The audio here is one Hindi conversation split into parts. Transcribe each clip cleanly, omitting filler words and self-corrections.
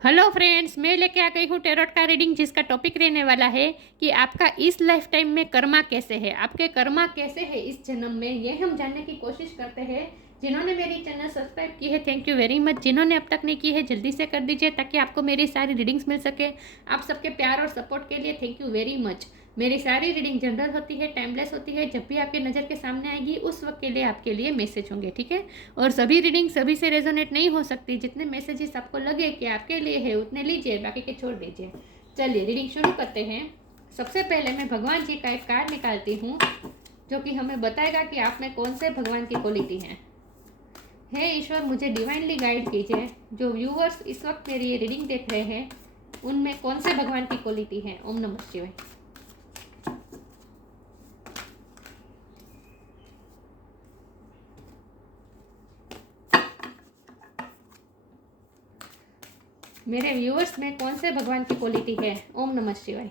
हेलो फ्रेंड्स, मैं लेके आ गई हूँ टेरोट का रीडिंग, जिसका टॉपिक रहने वाला है कि आपका इस लाइफ टाइम में कर्मा कैसे है, आपके कर्मा कैसे है इस जन्म में, ये हम जानने की कोशिश करते हैं। जिन्होंने मेरी चैनल सब्सक्राइब की है, थैंक यू वेरी मच। जिन्होंने अब तक नहीं की है, जल्दी से कर दीजिए ताकि आपको मेरी सारी रीडिंग्स मिल सके। आप सबके प्यार और सपोर्ट के लिए थैंक यू वेरी मच। मेरी सारी रीडिंग जनरल होती है, टाइमलेस होती है। जब भी आपकी नज़र के सामने आएगी उस वक्त के लिए आपके लिए मैसेज होंगे, ठीक है। और सभी रीडिंग सभी से रेजोनेट नहीं हो सकती। जितने मैसेजेस आपको लगे कि आपके लिए है उतने लीजिए, बाकी के छोड़ दीजिए। चलिए रीडिंग शुरू करते हैं। सबसे पहले मैं भगवान जी का एक कार्ड निकालती हूँ जो कि हमें बताएगा कि आप में कौन से भगवान की क्वालिटी है। हे ईश्वर, मुझे डिवाइनली गाइड कीजिए। जो व्यूअर्स इस वक्त मेरी ये रीडिंग देख रहे हैं उनमें कौन से भगवान की क्वालिटी है। ओम नमः शिवाय। मेरे व्यूअर्स में कौन से भगवान की क्वालिटी है। ओम नमः शिवाय।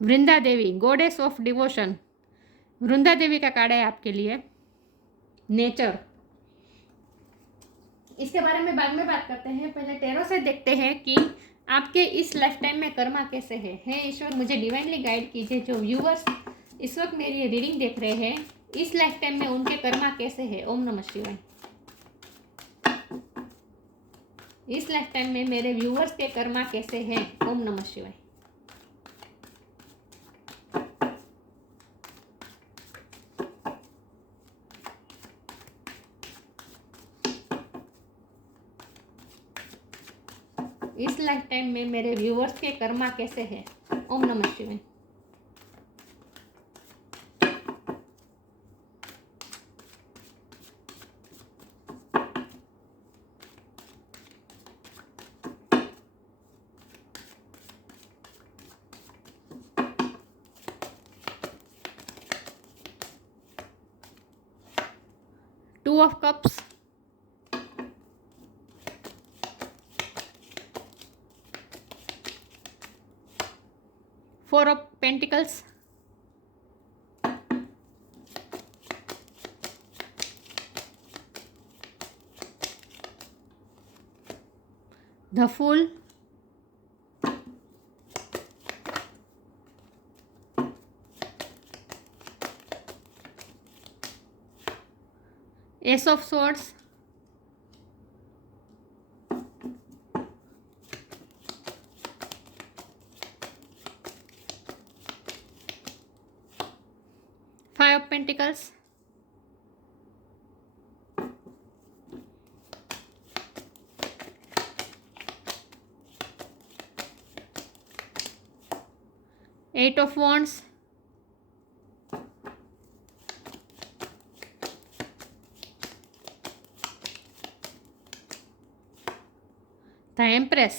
वृंदा Devi, goddess of devotion. Vrinda Devi का कार्ड है आपके लिए। नेचर, इसके बारे में बाद में बात करते हैं। पहले टेरो से देखते हैं कि आपके इस लाइफ टाइम में कर्मा कैसे है। हे ईश्वर, मुझे डिवाइनली गाइड कीजिए। जो व्यूअर्स इस वक्त मेरी ये रीडिंग देख रहे हैं इस लाइफ टाइम में उनके कर्मा कैसे है। ओम नमः शिवाय। इस लाइफ टाइम में मेरे व्यूअर्स के कर्मा कैसे हैं। ओम नमः शिवाय। इस लाइफ टाइम में मेरे व्यूअर्स के कर्मा कैसे है। ओम नमः शिवाय। Two of cups, four of pentacles, the fool, ace of swords, five of pentacles, eight of wands, the empress,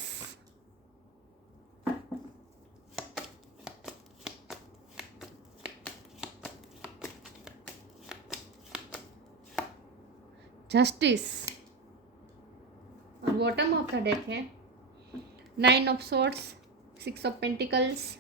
justice. और बॉटम ऑफ द डेक है nine of swords, six of pentacles,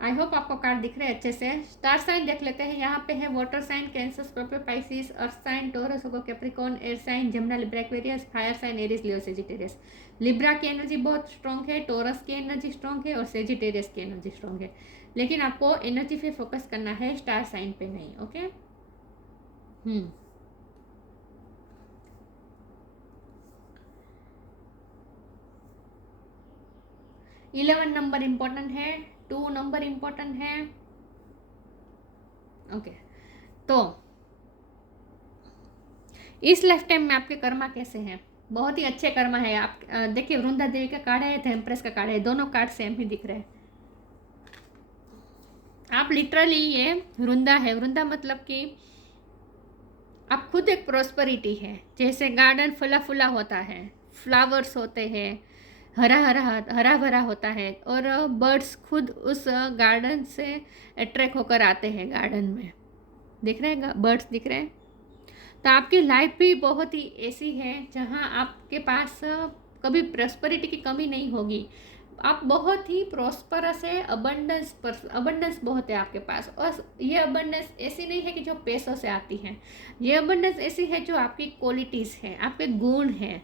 I hope आपको कार्ड दिख रहे हैं अच्छे से। स्टार साइन देख लेते हैं। यहाँ पे है water sign Cancer, Scorpio, Pisces, earth sign Taurus, Capricorn, air sign Gemini, Libra, Aquarius, fire sign Aries, Leo, Sagittarius. Libra की एनर्जी बहुत स्ट्रॉन्ग है, टॉरस की एनर्जी स्ट्रॉन्ग है और सेजिटेरियस की एनर्जी स्ट्रॉन्ग है। लेकिन आपको एनर्जी पे फोकस करना है, स्टार साइन पे नहीं। ओके। 11 नंबर इम्पोर्टेंट है, 2 नंबर इम्पोर्टेंट है। ओके। तो इस लाइफ टाइम में आपके कर्मा कैसे हैं। बहुत ही अच्छे कर्मा है। आप देखिए, वृंदा देवी का कार्ड है, एम्प्रेस का कार्ड है, दोनों कार्ड सेम ही दिख रहे हैं। आप लिटरली, ये वृंदा है, वृंदा मतलब कि आप खुद एक प्रॉस्पेरिटी है। जैसे गार्डन फला फूला होता है, फ्लावर्स होते हैं, हरा भरा होता है, और बर्ड्स खुद उस गार्डन से अट्रैक्ट होकर आते हैं गार्डन में। दिख रहे हैं बर्ड्स, दिख रहे हैं। तो आपकी लाइफ भी बहुत ही ऐसी है जहाँ आपके पास कभी प्रॉस्पेरिटी की कमी नहीं होगी। आप बहुत ही प्रॉस्परस है, अबंडेंस बहुत है आपके पास। और ये अबंडेंस ऐसी नहीं है कि जो पैसों से आती है, ये अबंडेंस ऐसी है जो आपकी क्वालिटीज़ हैं, आपके गुण हैं,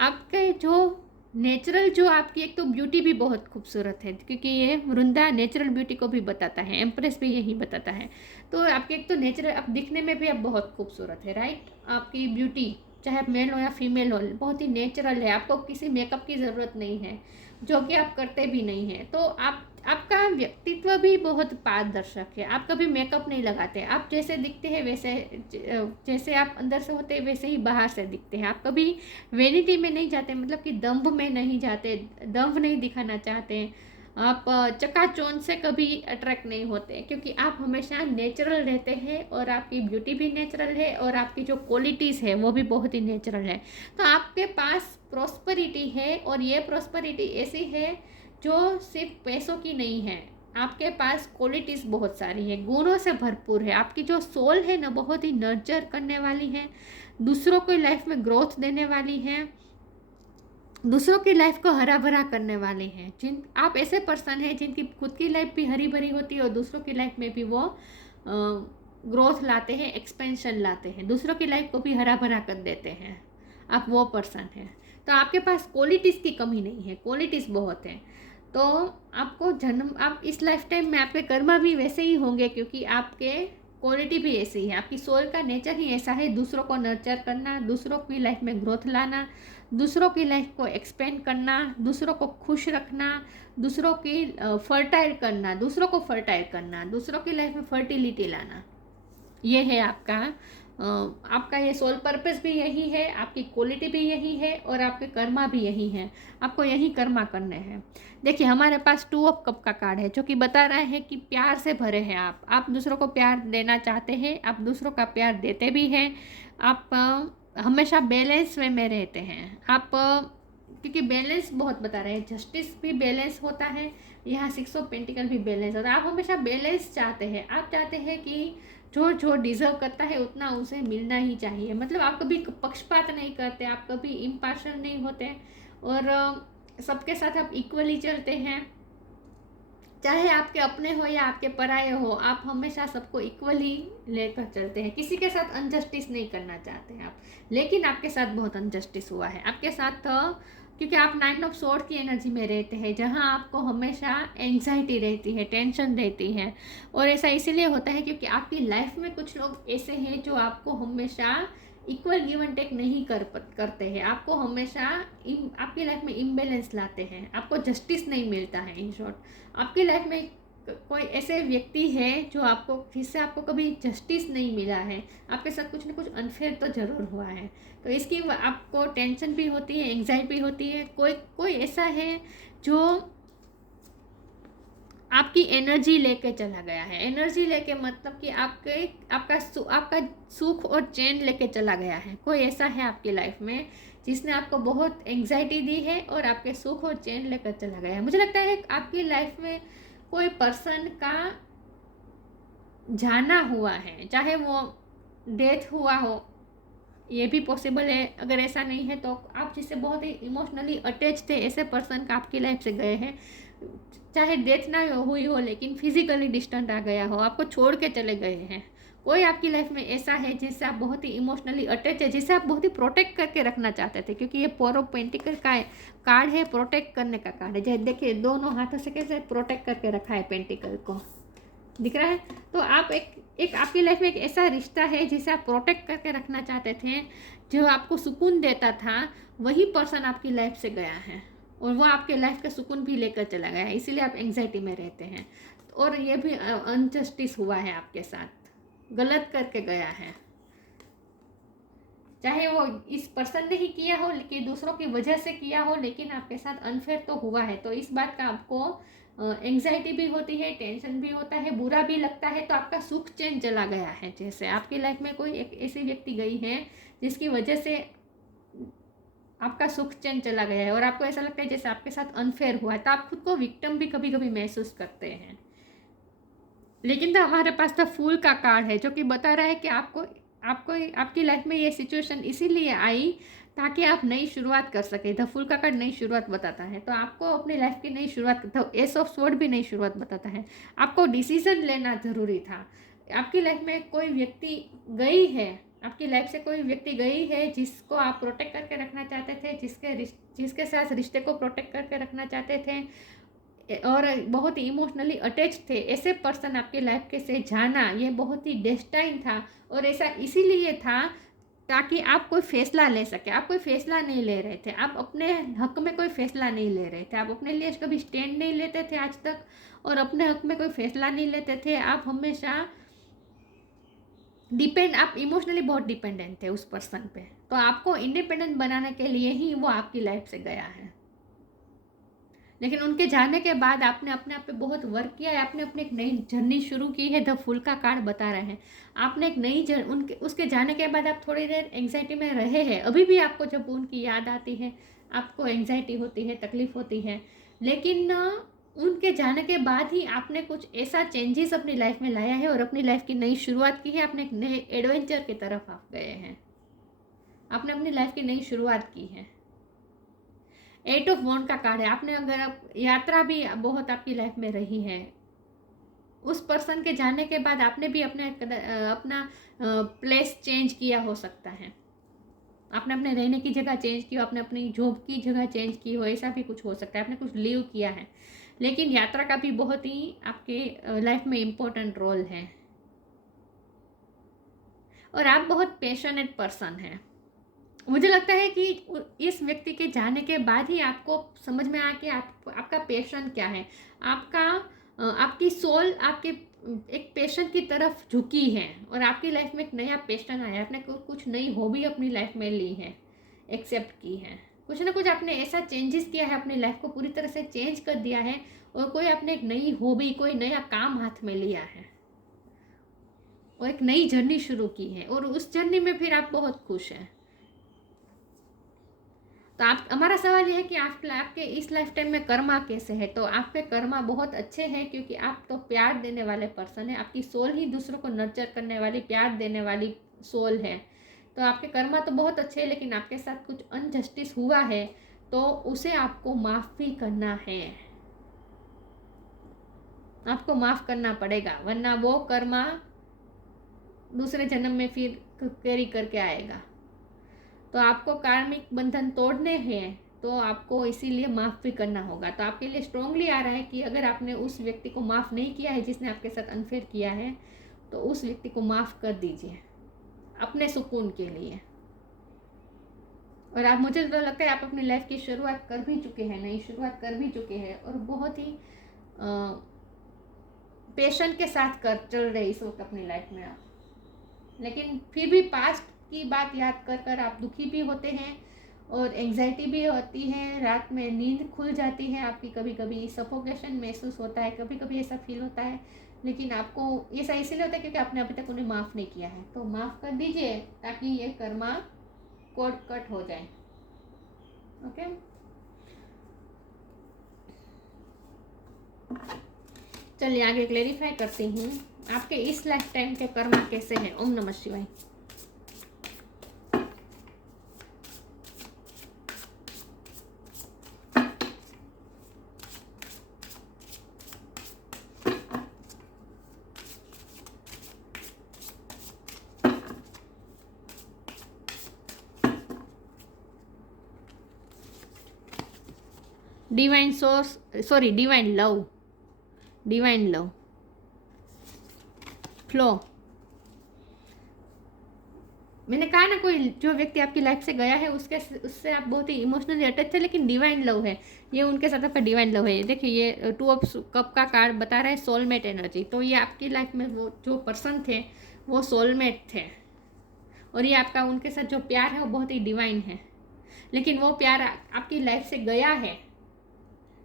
आपके जो नेचुरल, जो आपकी एक तो ब्यूटी भी बहुत खूबसूरत है, क्योंकि ये वृंदा नेचुरल ब्यूटी को भी बताता है, एम्प्रेस भी यही बताता है। तो आपके एक तो नेचुरल, आप दिखने में भी आप बहुत खूबसूरत है, राइट। आपकी ब्यूटी चाहे आप मेल हो या फीमेल हो बहुत ही नेचुरल है, आपको किसी मेकअप की ज़रूरत नहीं है, जो कि आप करते भी नहीं हैं। तो आपका व्यक्तित्व भी बहुत पारदर्शक है, आप कभी मेकअप नहीं लगाते, आप जैसे दिखते हैं वैसे, जैसे आप अंदर से होते हैं वैसे ही बाहर से दिखते हैं। आप कभी वेनिटी में नहीं जाते, मतलब कि दंभ में नहीं जाते, दंभ नहीं दिखाना चाहते, आप चकाचौंध से कभी अट्रैक्ट नहीं होते, क्योंकि आप हमेशा नेचुरल रहते हैं, और आपकी ब्यूटी भी नेचुरल है, और आपकी जो क्वालिटीज़ है वो भी बहुत ही नेचुरल है। तो आपके पास प्रॉस्पेरिटी है, और ये प्रॉस्पेरिटी ऐसी है जो सिर्फ पैसों की नहीं है। आपके पास क्वालिटीज़ बहुत सारी है, गुणों से भरपूर है। आपकी जो सोल है ना बहुत ही नर्चर करने वाली है, दूसरों को लाइफ में ग्रोथ देने वाली है, दूसरों की लाइफ को हरा भरा करने वाले हैं। आप ऐसे पर्सन हैं जिनकी खुद की लाइफ भी हरी भरी होती है, और दूसरों की लाइफ में भी वो ग्रोथ लाते हैं, एक्सपेंशन लाते हैं, दूसरों की लाइफ को भी हरा भरा कर देते हैं। आप वो पर्सन हैं। तो आपके पास क्वालिटीज़ की कमी नहीं है, क्वालिटीज़ बहुत है। तो आपको आप इस लाइफ टाइम में आपके कर्म भी वैसे ही होंगे, क्योंकि आपके क्वालिटी भी ऐसी ही है, आपकी सोल का नेचर ही ऐसा है, दूसरों को नर्चर करना, दूसरों की लाइफ में ग्रोथ लाना, दूसरों की लाइफ को एक्सपेंड करना, दूसरों को खुश रखना, दूसरों की फर्टाइल करना, दूसरों को फर्टाइल करना, दूसरों की लाइफ में फर्टिलिटी लाना, ये है आपका ये सोल पर्पस भी यही है, आपकी क्वालिटी भी यही है, और आपके कर्मा भी यही है। आपको यही कर्मा करने हैं। देखिए हमारे पास 2 ऑफ कप का कार्ड है, जो कि बता रहा है कि प्यार से भरे हैं आप दूसरों को प्यार देना चाहते हैं, आप दूसरों का प्यार देते भी हैं, आप हमेशा बैलेंस वे में रहते हैं। आप क्योंकि बैलेंस बहुत बता रहे हैं, जस्टिस भी बैलेंस होता है, यहाँ 6 ऑफ पेंटिकल भी बैलेंस होता है। आप हमेशा बैलेंस चाहते हैं, आप चाहते हैं कि जो जो डिज़र्व करता है उतना उसे मिलना ही चाहिए। मतलब आप कभी पक्षपात नहीं करते, आप कभी इम्पार्शियल नहीं होते, और सबके साथ आप इक्वली चलते हैं, चाहे आपके अपने हो या आपके पराये हो, आप हमेशा सबको इक्वली लेकर चलते हैं, किसी के साथ अनजस्टिस नहीं करना चाहते हैं आप। लेकिन आपके साथ बहुत अनजस्टिस हुआ है आपके साथ, क्योंकि आप 9 ऑफ स्वॉर्ड की एनर्जी में रहते हैं, जहां आपको हमेशा एंग्जाइटी रहती है, टेंशन रहती है। और ऐसा इसीलिए होता है क्योंकि आपकी लाइफ में कुछ लोग ऐसे हैं जो आपको हमेशा इक्वल गिव एंड टेक नहीं करते हैं, आपको हमेशा आपकी लाइफ में इम्बेलेंस लाते हैं, आपको जस्टिस नहीं मिलता है। इन शॉर्ट आपकी लाइफ में कोई ऐसे व्यक्ति है जो आपको, जिससे आपको कभी जस्टिस नहीं मिला है, आपके साथ कुछ ना कुछ अनफेयर तो ज़रूर हुआ है, तो इसकी आपको टेंशन भी होती है, एंग्जाइटी भी होती है। कोई ऐसा है जो आपकी एनर्जी लेके चला गया है, एनर्जी लेके मतलब कि आपका सुख और चैन लेके चला गया है। कोई ऐसा है आपकी लाइफ में जिसने आपको बहुत एंग्जाइटी दी है और आपके सुख और चैन लेकर चला गया है। मुझे लगता है आपकी लाइफ में कोई पर्सन का जाना हुआ है, चाहे वो डेथ हुआ हो, ये भी पॉसिबल है। अगर ऐसा नहीं है तो आप जिससे बहुत ही इमोशनली अटैच थे, ऐसे पर्सन का आपकी लाइफ से गए हैं, चाहे डेथ ना हुई हो लेकिन फिजिकली डिस्टेंट आ गया हो, आपको छोड़ के चले गए हैं। कोई आपकी लाइफ में ऐसा है जिससे आप बहुत ही इमोशनली अटैच है, जिसे आप बहुत ही प्रोटेक्ट करके रखना चाहते थे, क्योंकि ये 4 ऑफ पेंटिकल का कार्ड है, प्रोटेक्ट करने का कार्ड है। जैसे देखिए दोनों हाथों से कैसे प्रोटेक्ट करके रखा है पेंटिकल को, दिख रहा है। तो आप एक आपकी लाइफ में एक ऐसा रिश्ता है जिसे आप प्रोटेक्ट करके रखना चाहते थे, जो आपको सुकून देता था, वही पर्सन आपकी लाइफ से गया है, और वो आपके लाइफ का सुकून भी लेकर चला गया है, इसीलिए आप एंग्जाइटी में रहते हैं। और ये भी अनजस्टिस हुआ है आपके साथ, गलत करके गया है, चाहे वो इस पर्सन ने ही किया हो, लेकिन दूसरों की वजह से किया हो, लेकिन आपके साथ अनफेयर तो हुआ है। तो इस बात का आपको एंग्जाइटी भी होती है, टेंशन भी होता है, बुरा भी लगता है, तो आपका सुख चैन चला गया है। जैसे आपकी लाइफ में कोई एक ऐसी व्यक्ति गई है जिसकी वजह से आपका सुख चैन चला गया है और आपको ऐसा लगता है जैसे आपके साथ अनफेयर हुआ है, तो आप खुद को विक्टिम भी कभी कभी महसूस करते हैं। लेकिन तो हमारे पास तो फूल का कार्ड है जो कि बता रहा है कि आपको आपको आपकी लाइफ में ये सिचुएशन इसीलिए आई ताकि आप नई शुरुआत कर सके। द फूल का कार्ड नई शुरुआत बताता है, तो आपको अपनी लाइफ की नई शुरुआत, द एस ऑफ स्वॉर्ड भी नई शुरुआत बताता है। आपको डिसीजन लेना ज़रूरी था। आपकी लाइफ में कोई व्यक्ति गई है, आपकी लाइफ से कोई व्यक्ति गई है जिसको आप प्रोटेक्ट करके रखना चाहते थे, जिसके साथ रिश्ते को प्रोटेक्ट करके रखना चाहते थे और बहुत ही इमोशनली अटैच थे। ऐसे पर्सन आपके लाइफ के से जाना ये बहुत ही डेस्टाइन था और ऐसा इसीलिए था ताकि आप कोई फैसला ले सके। आप कोई फैसला नहीं ले रहे थे, आप अपने हक में कोई फैसला नहीं ले रहे थे, आप अपने लिए कभी स्टैंड नहीं लेते थे आज तक और अपने हक में कोई फैसला नहीं लेते थे। आप हमेशा आप इमोशनली बहुत डिपेंडेंट थे उस पर्सन पे। तो आपको इंडिपेंडेंट बनाने के लिए ही वो आपकी लाइफ से गया है। लेकिन उनके जाने के बाद आपने अपने आप पे बहुत वर्क किया है, आपने अपनी एक नई जर्नी शुरू की है। द फूल का कार्ड बता रहे हैं आपने एक नई उनके उसके जाने के बाद आप थोड़ी देर एंग्जाइटी में रहे हैं। अभी भी आपको जब उनकी याद आती है आपको एंग्जाइटी होती है, तकलीफ होती है, लेकिन उनके जाने के बाद ही आपने कुछ ऐसा चेंजेस अपनी लाइफ में लाया है और अपनी लाइफ की नई शुरुआत की है। आपने एक नए एडवेंचर की तरफ आप गए हैं, आपने अपनी लाइफ की नई शुरुआत की है। 8 ऑफ वॉन्ड का कार्ड है। आपने अगर यात्रा भी बहुत आपकी लाइफ में रही है, उस पर्सन के जाने के बाद आपने भी अपना प्लेस चेंज किया हो सकता है, आपने अपने रहने की जगह चेंज की हो, आपने अपनी जॉब की जगह चेंज की हो, ऐसा भी कुछ हो सकता है, आपने कुछ लीव किया है। लेकिन यात्रा का भी बहुत ही आपके लाइफ में इम्पोर्टेंट रोल है और आप बहुत पैशनेट पर्सन हैं। मुझे लगता है कि इस व्यक्ति के जाने के बाद ही आपको समझ में आया कि आपका पैशन क्या है। आपकी सोल आपके एक पैशन की तरफ झुकी है और आपकी लाइफ में एक नया पैशन आया। आपने कुछ नई हॉबी अपनी लाइफ में ली है, एक्सेप्ट की है, कुछ ना कुछ आपने ऐसा चेंजेस किया है, अपनी लाइफ को पूरी तरह से चेंज कर दिया है और कोई आपने एक नई हॉबी, कोई नया काम हाथ में लिया है और एक नई जर्नी शुरू की है और उस जर्नी में फिर आप बहुत खुश हैं। तो हमारा सवाल यह है कि आपके इस लाइफ टाइम में कर्मा कैसे है। तो आपके कर्मा बहुत अच्छे हैं क्योंकि आप तो प्यार देने वाले पर्सन है। आपकी सोल ही दूसरों को नर्चर करने वाली, प्यार देने वाली सोल है। तो आपके कर्मा तो बहुत अच्छे हैं, लेकिन आपके साथ कुछ अनजस्टिस हुआ है तो उसे आपको माफ़ भी करना है, आपको माफ़ करना पड़ेगा, वरना वो कर्मा दूसरे जन्म में फिर कैरी करके आएगा। तो आपको कार्मिक बंधन तोड़ने हैं तो आपको इसीलिए माफ़ भी करना होगा। तो आपके लिए स्ट्रांगली आ रहा है कि अगर आपने उस व्यक्ति को माफ़ नहीं किया है जिसने आपके साथ अनफेयर किया है, तो उस व्यक्ति को माफ़ कर दीजिए अपने सुकून के लिए। और मुझे तो लगता है आप अपनी लाइफ की शुरुआत कर भी चुके हैं, नई शुरुआत कर भी चुके हैं और बहुत ही पेशेंस के साथ चल रहे इस वक्त अपनी लाइफ में आप। लेकिन फिर भी पास्ट की बात याद कर कर आप दुखी भी होते हैं और एंग्जाइटी भी होती है, रात में नींद खुल जाती है आपकी, कभी कभी सफोकेशन महसूस होता है, कभी कभी ऐसा फील होता है। लेकिन आपको ऐसा इसीलिए होता है क्योंकि आपने अभी तक उन्हें माफ़ नहीं किया है। तो माफ़ कर दीजिए ताकि ये कर्मा कोड कट हो जाए। ओके, चलिए आगे क्लेरिफाई करती हूँ आपके इस लाइफ टाइम के कर्मा कैसे हैं। ओम नमः शिवाय। Divine source, sorry divine love, divine love flow. मैंने कहा ना, कोई जो व्यक्ति आपकी लाइफ से गया है उससे आप बहुत ही इमोशनली अटैच थे, लेकिन डिवाइन लव है, ये उनके साथ आपका डिवाइन लव है। देखिए ये 2 ऑफ कप का कार्ड बता रहा है सोलमेट एनर्जी। तो ये आपकी लाइफ में वो जो पर्सन थे वो सोलमेट थे और ये आपका उनके साथ जो प्यार है वो बहुत ही डिवाइन है। लेकिन वो प्यार आपकी लाइफ से गया है,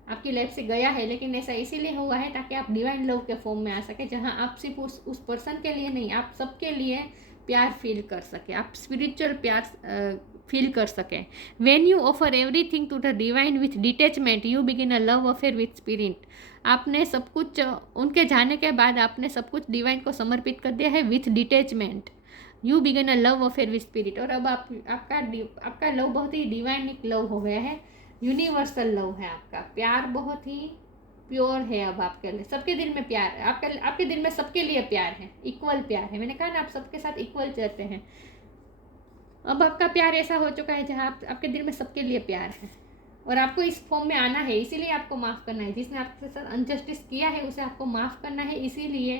आपकी लाइफ से गया है, लेकिन ऐसा इसीलिए हुआ है ताकि आप डिवाइन लव के फॉर्म में आ सके, जहाँ आप सिर्फ उस पर्सन के लिए नहीं, आप सबके लिए प्यार फील कर सके, आप स्पिरिचुअल प्यार फील कर सकें. When you offer everything to the divine with detachment, you begin a love affair with spirit. आपने सब कुछ उनके जाने के बाद आपने सब कुछ डिवाइन को समर्पित कर दिया है with detachment. You begin a love affair with spirit. और अब आपका लव बहुत ही डिवाइनिक लव हो गया है, यूनिवर्सल लव है आपका. प्यार बहुत ही प्योर है अब आपके लिए. सबके दिल में प्यार है, आपके दिल में सबके लिए प्यार है, इक्वल प्यार है. मैंने कहा ना, आप सबके साथ इक्वल चलते हैं. अब आपका प्यार ऐसा हो चुका है जहाँ आपके दिल में सबके लिए प्यार है, और आपको इस फॉर्म में आना है. इसीलिए आपको माफ़ करना है. जिसने आपके साथ अनजस्टिस किया है उसे आपको माफ़ करना है, इसीलिए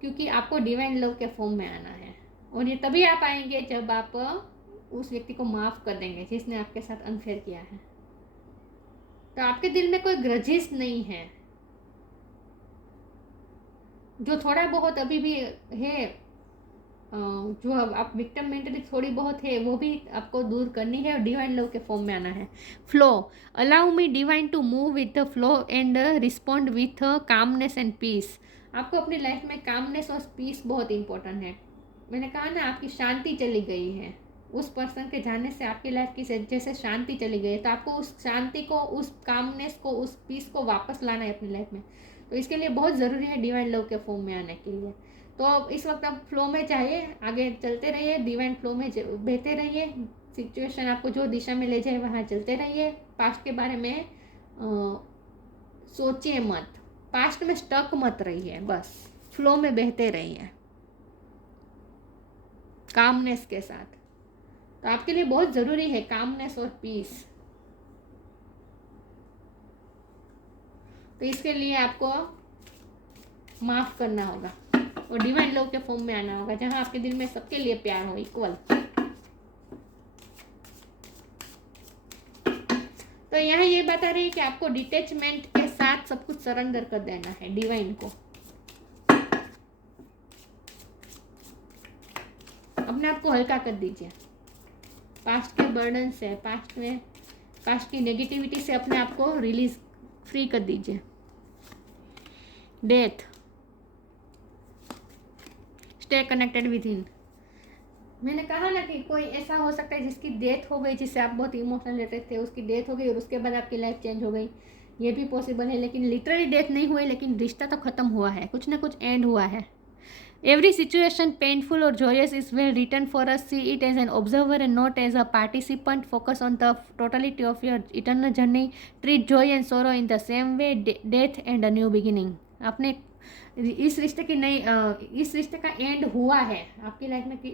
क्योंकि आपको डिवाइन लव के फॉर्म में आना है. और ये तभी आप आएंगे जब आप उस व्यक्ति को माफ़ कर देंगे जिसने आपके साथ अनफेयर किया है. तो आपके दिल में कोई ग्रजेस नहीं है. जो थोड़ा बहुत अभी भी है, जो आप विक्टिम मेंटलिटी थोड़ी बहुत है, वो भी आपको दूर करनी है और डिवाइन लव के फॉर्म में आना है. Flow. Allow me divine to move with the flow and respond with calmness and peace. आपको अपनी लाइफ में कामनेस और पीस बहुत इंपॉर्टेंट है. मैंने कहा ना, आपकी शांति चली गई है. उस पर्सन के जाने से आपकी लाइफ की जैसे शांति चली गई है, तो आपको उस शांति को, उस कामनेस को, उस पीस को वापस लाना है अपनी लाइफ में. तो इसके लिए बहुत ज़रूरी है डिवाइन लव के फॉर्म में आने के लिए. तो इस वक्त आप फ्लो में चाहिए, आगे चलते रहिए, डिवाइन फ्लो में बहते रहिए. सिचुएशन आपको जो दिशा में ले जाए वहाँ चलते रहिए. पास्ट के बारे में सोचिए मत, पास्ट में स्टक मत रहिए, बस फ्लो में बहते रहिए कामनेस के साथ. तो आपके लिए बहुत ज़रूरी है कामनेस और पीस. तो इसके लिए आपको माफ़ करना होगा और डिवाइन लव के फॉर्म में आना होगा, जहां आपके दिल में सबके लिए प्यार हो, इक्वल. तो यहाँ ये बता रही है कि आपको डिटैचमेंट के साथ सब कुछ सरेंडर कर देना है डिवाइन को. अपने आप को हल्का कर दीजिए. पास्ट के बर्डन से, पास्ट की नेगेटिविटी से अपने आप को रिलीज, फ्री कर दीजिए. Death. Stay connected with in. मैंने कहा ना कि कोई ऐसा हो सकता है जिसकी डेथ हो गई, जिससे आप बहुत इमोशनल रहते थे, उसकी डेथ हो गई और उसके बाद आपकी लाइफ चेंज हो गई. ये भी पॉसिबल है, लेकिन लिटरली डेथ नहीं हुई, लेकिन रिश्ता तो ख़त्म हुआ है, कुछ ना कुछ एंड हुआ है. एवरी सिचुएशन पेनफुल और joyous is well written for us. See it as an observer and not as a participant. Focus on the totality of your eternal journey. Treat joy and sorrow in the same way. Death and a new beginning. आपने इस रिश्ते की नई, इस रिश्ते का एंड हुआ है आपकी लाइफ में. कि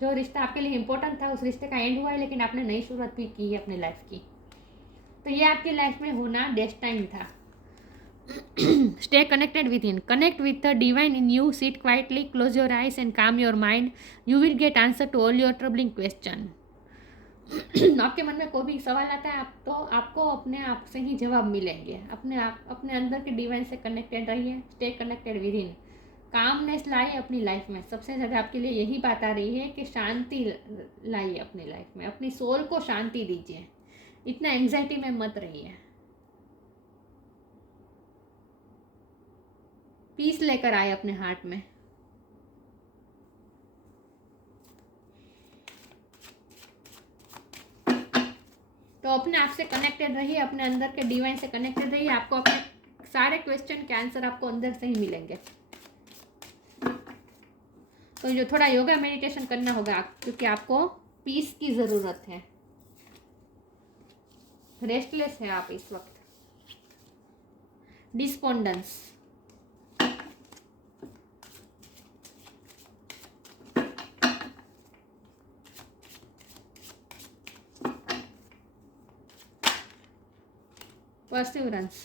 जो रिश्ता आपके लिए इम्पोर्टेंट था, उस रिश्ते का एंड हुआ है, लेकिन आपने नई शुरुआत भी की है अपनी लाइफ की. तो ये आपकी लाइफ में होना डेस्टाइन था. Stay connected within. Connect with the divine in you. Sit quietly, close your eyes and calm your mind. You will get answer to all your troubling question. आपके मन में कोई भी सवाल आता है तो आपको अपने आप से ही जवाब मिलेंगे. अपने अंदर के डिवाइन से कनेक्टेड रहिए. Stay connected with in. Calmness लाइए अपनी लाइफ में. सबसे ज़्यादा आपके लिए यही बात आ रही है कि शांति लाइए अपनी लाइफ में. अपनी सोल को शांति दीजिए. इतना एंग्जाइटी में मत रहिए. पीस लेकर आए अपने हार्ट में. तो अपने आप से कनेक्टेड रहिए, अपने अंदर के डिवाइन से कनेक्टेड रहिए. आपको अपने सारे क्वेश्चन के आंसर आपको अंदर से ही मिलेंगे. तो जो थोड़ा योगा मेडिटेशन करना होगा, क्योंकि आपको पीस की ज़रूरत है. रेस्टलेस है आप इस वक्त. डिस्पोंडेंस. perseverance.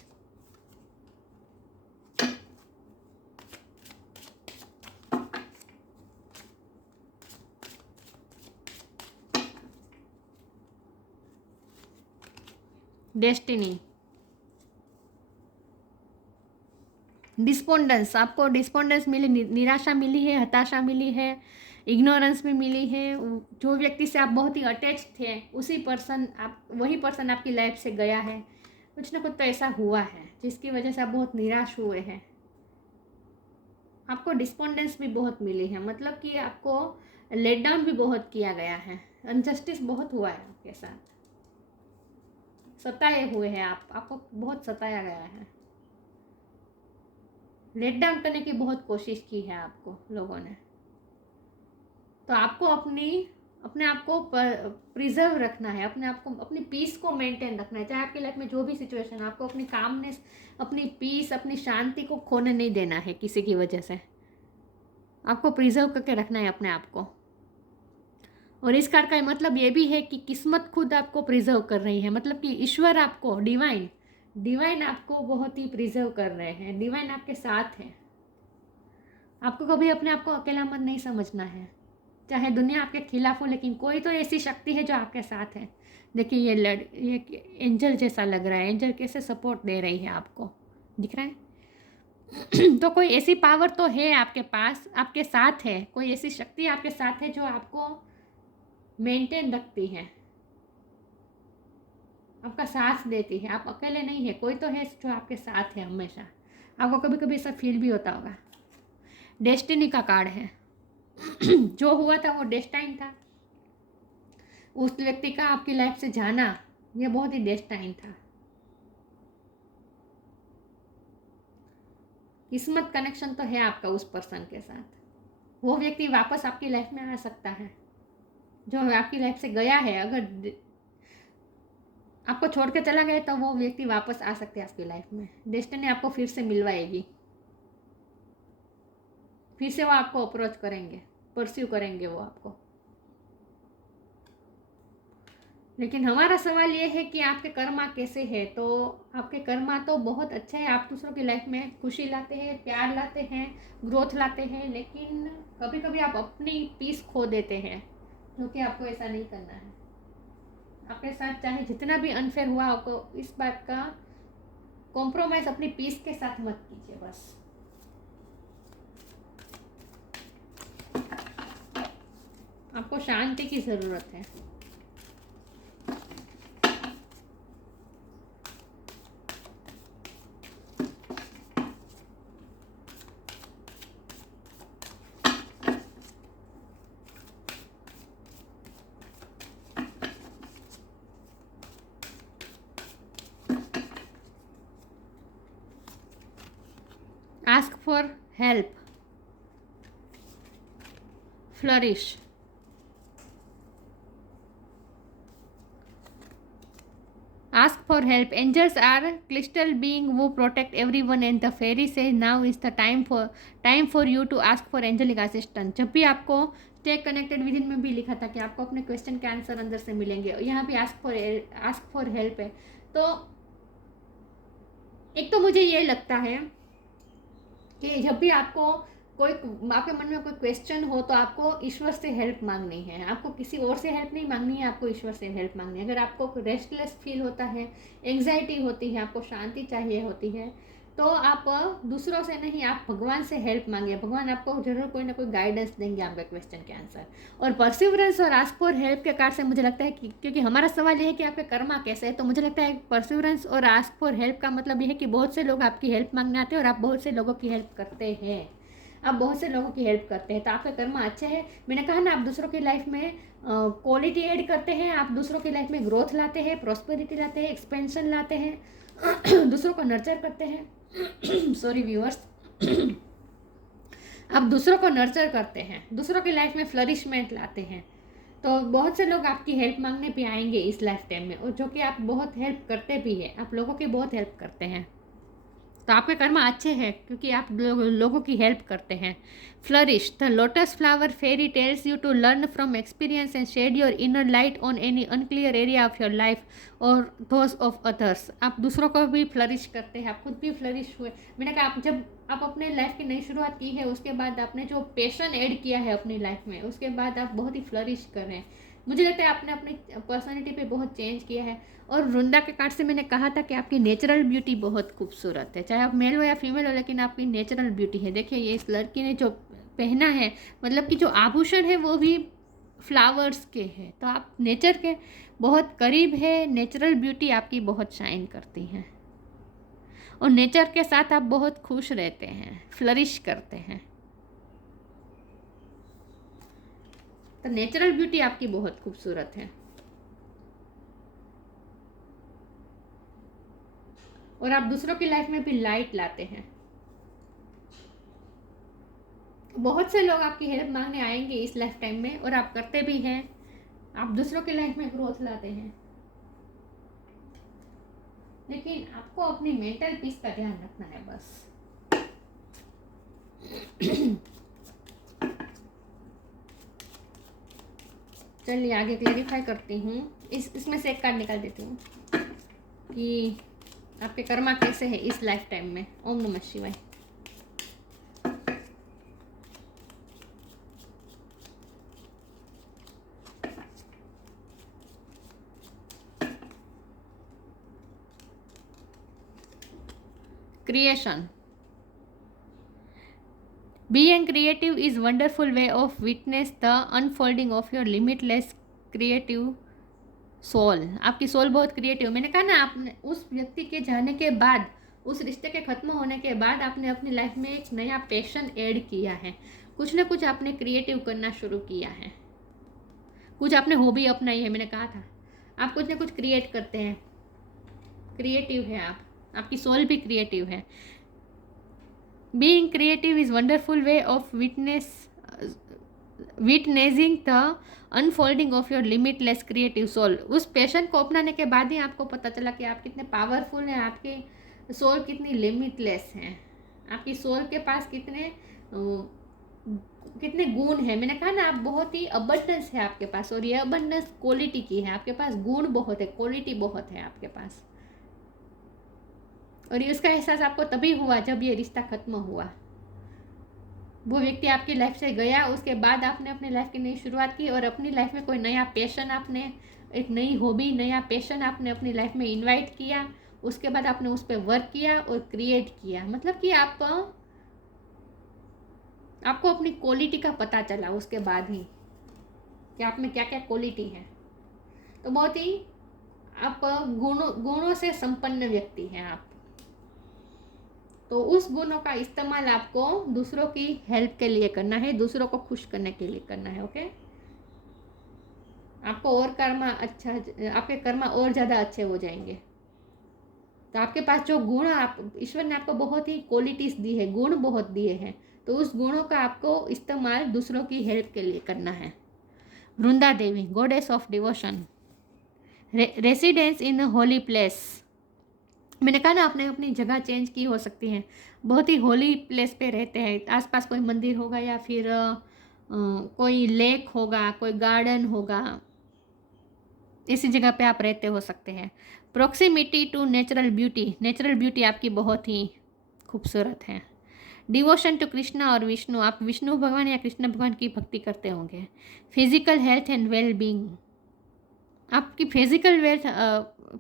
डेस्टिनी. डिस्पोंडेंस. आपको डिस्पोंडेंस मिली, निराशा मिली है, हताशा मिली है, इग्नोरेंस भी मिली है. जो व्यक्ति से आप बहुत ही अटैच थे, वही पर्सन आपकी लाइफ से गया है. कुछ ना कुछ तो ऐसा हुआ है जिसकी वजह से आप बहुत निराश हुए हैं। आपको डिस्पोंडेंस भी बहुत मिली है, मतलब कि आपको लेट डाउन भी बहुत किया गया है, अनजस्टिस बहुत हुआ है आपके साथ, सताए हुए हैं आप, आपको बहुत सताया गया है, लेट डाउन करने की बहुत कोशिश की है आपको लोगों ने। तो आपको अपने आप को प्रिजर्व रखना है, अपने आप को, अपनी पीस को मेंटेन रखना है, चाहे आपकी लाइफ में जो भी सिचुएशन, आपको अपनी कामनेस, अपनी पीस, अपनी शांति को खोने नहीं देना है किसी की वजह से। आपको प्रिजर्व करके रखना है अपने आप को। और इस कार्ड का मतलब ये भी है कि किस्मत खुद आपको प्रिजर्व कर रही है, मतलब कि ईश्वर आपको, डिवाइन आपको बहुत ही प्रिजर्व कर रहे हैं, डिवाइन आपके साथ है। आपको कभी अपने आप को अकेला मत नहीं समझना है, चाहे दुनिया आपके खिलाफ हो, लेकिन कोई तो ऐसी शक्ति है जो आपके साथ है। देखिए ये एंजल जैसा लग रहा है, एंजल कैसे सपोर्ट दे रही है आपको, दिख रहा है। तो कोई ऐसी पावर तो है आपके पास, आपके साथ है, कोई ऐसी शक्ति आपके साथ है जो आपको मेंटेन रखती है, आपका साथ देती है, आप अकेले नहीं है, कोई तो है जो आपके साथ है हमेशा। आपको कभी कभी ऐसा फील भी होता होगा। डेस्टिनी का कार्ड है। जो हुआ था वो डेस्टाइन था, उस व्यक्ति का आपकी लाइफ से जाना ये बहुत ही डेस्टाइन था। किस्मत कनेक्शन तो है आपका उस पर्सन के साथ, वो व्यक्ति वापस आपकी लाइफ में आ सकता है जो आपकी लाइफ से गया है। अगर आपको छोड़ के चला गया तो वो व्यक्ति वापस आ सकते हैं आपकी लाइफ में। डेस्टिनी आपको फिर से मिलवाएगी, फिर से वो आपको अप्रोच करेंगे, परस्यू करेंगे वो आपको। लेकिन हमारा सवाल ये है कि आपके कर्मा कैसे है। तो आपके कर्मा तो बहुत अच्छे हैं, आप दूसरों की लाइफ में खुशी लाते हैं, प्यार लाते हैं, ग्रोथ लाते हैं, लेकिन कभी कभी आप अपनी पीस खो देते हैं, जो कि आपको ऐसा नहीं करना है। आपके साथ चाहे जितना भी अनफेयर हुआ, आपको इस बात का कॉम्प्रोमाइज अपनी पीस के साथ मत कीजिए बस। आपको शांति की ज़रूरत है। Ask for help. Flourish. Ask for help. Angels are crystal being who protect everyone, and the fairy says now is the time for you to ask for angelic assistance. जब भी आपको स्टे कनेक्टेड विद इन में भी लिखा था कि आपको अपने क्वेश्चन के आंसर अंदर से मिलेंगे, यहाँ भी आस्क फॉर हेल्प है। तो एक तो मुझे ये लगता है कि जब भी आपको कोई, आपके मन में कोई क्वेश्चन हो तो आपको ईश्वर से हेल्प मांगनी है, आपको किसी और से हेल्प नहीं मांगनी है, आपको ईश्वर से हेल्प मांगनी है। अगर आपको रेस्टलेस फील होता है, एंग्जाइटी होती है, आपको शांति चाहिए होती है, तो आप दूसरों से नहीं, आप भगवान से हेल्प मांगिए। भगवान आपको जरूर कोई ना कोई गाइडेंस देंगे आपके क्वेश्चन के आंसर। और परसिवरेंस और आस्क फॉर हेल्प के कार्ड से मुझे लगता है कि क्योंकि हमारा सवाल ये है कि आपके कर्मा कैसे है, तो मुझे लगता है परसिवरेंस और आस्क फॉर हेल्प का मतलब ये है कि बहुत से लोग आपकी हेल्प मांगने आते हैं और आप बहुत से लोगों की हेल्प करते हैं, आप बहुत से लोगों की हेल्प करते हैं। तो आपका कर्मा अच्छे है। मैंने कहा ना, आप दूसरों की लाइफ में क्वालिटी ऐड करते हैं, आप दूसरों की लाइफ में ग्रोथ लाते हैं, प्रॉस्पेरिटी लाते हैं, एक्सपेंशन लाते हैं, दूसरों को नर्चर करते हैं। सॉरी व्यूअर्स, आप दूसरों को नर्चर करते हैं, दूसरों की लाइफ में फ्लरिशमेंट लाते हैं। तो बहुत से लोग आपकी हेल्प मांगने पे आएंगे इस लाइफ टाइम में, और जो कि आप बहुत हेल्प करते भी हैं, आप लोगों की बहुत हेल्प करते हैं। तो आपके कर्म अच्छे हैं क्योंकि आप लोगों की हेल्प करते हैं। Flourish, the lotus flower fairy tells you to learn from experience and shed your inner light on any unclear area of your life और दोज ऑफ अदर्स। आप दूसरों को भी फ्लरिश करते हैं, आप खुद भी फ्लरिश हुए। मैंने कहा, आप जब आप अपने लाइफ की नई शुरुआत की है, उसके बाद आपने जो पैशन ऐड किया है अपनी लाइफ में, उसके बाद आप बहुत ही फ्लरिश कर रहे हैं। मुझे लगता है आपने अपनी पर्सनैलिटी पे बहुत चेंज किया है। और वृंदा के कार्ड से मैंने कहा था कि आपकी नेचुरल ब्यूटी बहुत खूबसूरत है, चाहे आप मेल हो या फीमेल हो, लेकिन आपकी नेचुरल ब्यूटी है। देखिए, ये इस लड़की ने जो पहना है, मतलब कि जो आभूषण है वो भी फ्लावर्स के हैं, तो आप नेचर के बहुत करीब है। नेचुरल ब्यूटी आपकी बहुत शाइन करती है और नेचर के साथ आप बहुत खुश रहते हैं, फ्लरिश करते हैं। तो नेचुरल ब्यूटी आपकी बहुत खूबसूरत है और आप दूसरों की लाइफ में भी लाइट लाते हैं। बहुत से लोग आपकी हेल्प मांगने आएंगे इस लाइफ टाइम में और आप करते भी हैं। आप दूसरों की लाइफ में ग्रोथ लाते हैं, लेकिन आपको अपनी मेंटल पीस का ध्यान रखना है बस। चलिए आगे क्लेरिफाई करती हूँ। इसमें से एक कार्ड निकाल देती हूँ कि आपके कर्मा कैसे है इस लाइफ टाइम में। ओम नमः शिवाय। Creation. Being creative is wonderful way of witness the unfolding of your limitless creative soul। आपकी सोल बहुत क्रिएटिव। मैंने कहा ना, आपने उस व्यक्ति के जाने के बाद, उस रिश्ते के ख़त्म होने के बाद आपने अपनी लाइफ में एक नया पैशन ऐड किया है। कुछ ना कुछ आपने क्रिएटिव करना शुरू किया है, कुछ आपने हॉबी अपनाई है। मैंने कहा था आप कुछ ना कुछ क्रिएट करते हैं, क्रिएटिव है आप, आपकी सोल भी क्रिएटिव है। Being creative is wonderful way of witnessing the unfolding of your limitless creative soul। उस पैशन को अपनाने के बाद ही आपको पता चला कि आप कितने पावरफुल हैं, आपकी सोल कितनी लिमिटलेस है, आपकी सोल के पास कितने गुण हैं। मैंने कहा ना, आप बहुत ही अबंडेंस है आपके पास और ये अबंडेंस क्वालिटी की है। आपके पास गुण बहुत है, क्वालिटी बहुत है आपके पास। और ये उसका एहसास आपको तभी हुआ जब ये रिश्ता ख़त्म हुआ। वो व्यक्ति आपकी लाइफ से गया, उसके बाद आपने अपनी लाइफ की नई शुरुआत की और अपनी लाइफ में कोई नया पैशन, आपने एक नई हॉबी, नया पैशन आपने अपनी लाइफ में इनवाइट किया। उसके बाद आपने उस पर वर्क किया और क्रिएट किया। मतलब कि आपको अपनी क्वालिटी का पता चला उसके बाद ही कि आप में क्या क्या क्वालिटी है। तो बहुत ही आप गुणों से संपन्न व्यक्ति हैं आप। तो उस गुणों का इस्तेमाल आपको दूसरों की हेल्प के लिए करना है, दूसरों को खुश करने के लिए करना है। ओके, आपको और आपके कर्मा और ज़्यादा अच्छे हो जाएंगे। तो आपके पास जो गुण, ईश्वर ने आपको बहुत ही क्वालिटीज़ दी है, गुण बहुत दिए हैं, तो उस गुणों का आपको इस्तेमाल दूसरों की हेल्प के लिए करना है। Vrinda Devi, goddess of devotion, residence in holy place. मैंने कहा ना, आपने अपनी जगह चेंज की हो सकती है, बहुत ही होली प्लेस पे रहते हैं। आसपास कोई मंदिर होगा या फिर कोई लेक होगा, कोई गार्डन होगा, इसी जगह पे आप रहते हो सकते हैं। Proximity to natural beauty, natural beauty आपकी बहुत ही खूबसूरत है। डिवोशन टू कृष्णा और विष्णु, आप विष्णु भगवान या कृष्ण भगवान की भक्ति करते होंगे। Physical health and well being, आपकी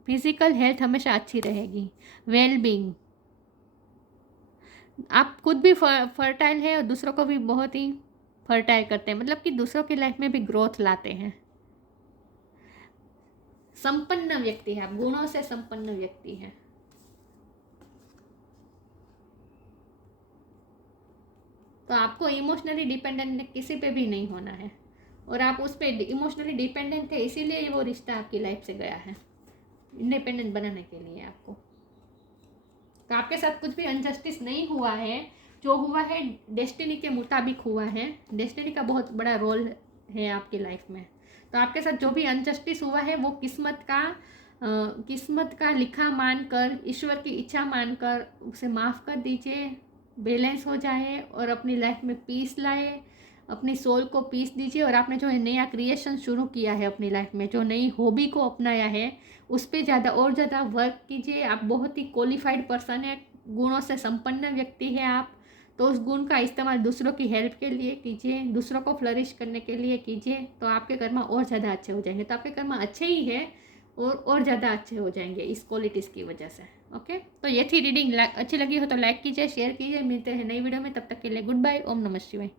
फिजिकल हेल्थ हमेशा अच्छी रहेगी। वेल बींग, आप खुद भी फर्टाइल है और दूसरों को भी बहुत ही फर्टाइल करते हैं, मतलब कि दूसरों की लाइफ में भी ग्रोथ लाते हैं। संपन्न व्यक्ति है आप, गुणों से संपन्न व्यक्ति है। तो आपको इमोशनली डिपेंडेंट किसी पे भी नहीं होना है और आप उस पर इमोशनली डिपेंडेंट थे, इसीलिए वो रिश्ता आपकी लाइफ से गया है, इंडिपेंडेंट बनाने के लिए आपको। तो आपके साथ कुछ भी अनजस्टिस नहीं हुआ है, जो हुआ है डेस्टिनी के मुताबिक हुआ है। डेस्टिनी का बहुत बड़ा रोल है आपकी लाइफ में। तो आपके साथ जो भी अनजस्टिस हुआ है वो किस्मत का लिखा मानकर, ईश्वर की इच्छा मानकर उसे माफ़ कर दीजिए, बैलेंस हो जाए और अपनी लाइफ में पीस लाए, अपनी सोल को पीस दीजिए। और आपने जो है नया क्रिएशन शुरू किया है अपनी लाइफ में, जो नई हॉबी को अपनाया है, उस पर ज़्यादा वर्क कीजिए। आप बहुत ही क्वालिफाइड पर्सन है, गुणों से संपन्न व्यक्ति है आप। तो उस गुण का इस्तेमाल दूसरों की हेल्प के लिए कीजिए, दूसरों को फ्लरिश करने के लिए कीजिए, तो आपके कर्मा और ज़्यादा अच्छे हो जाएंगे। तो आपके कर्मा अच्छे ही है और ज़्यादा अच्छे हो जाएंगे इस क्वालिटीज़ की वजह से। ओके, तो ये थी रीडिंग। अच्छी लगी हो तो लाइक कीजिए, शेयर कीजिए। मिलते हैं नई वीडियो में, तब तक के लिए गुड बाय। ओम नमः शिवाय।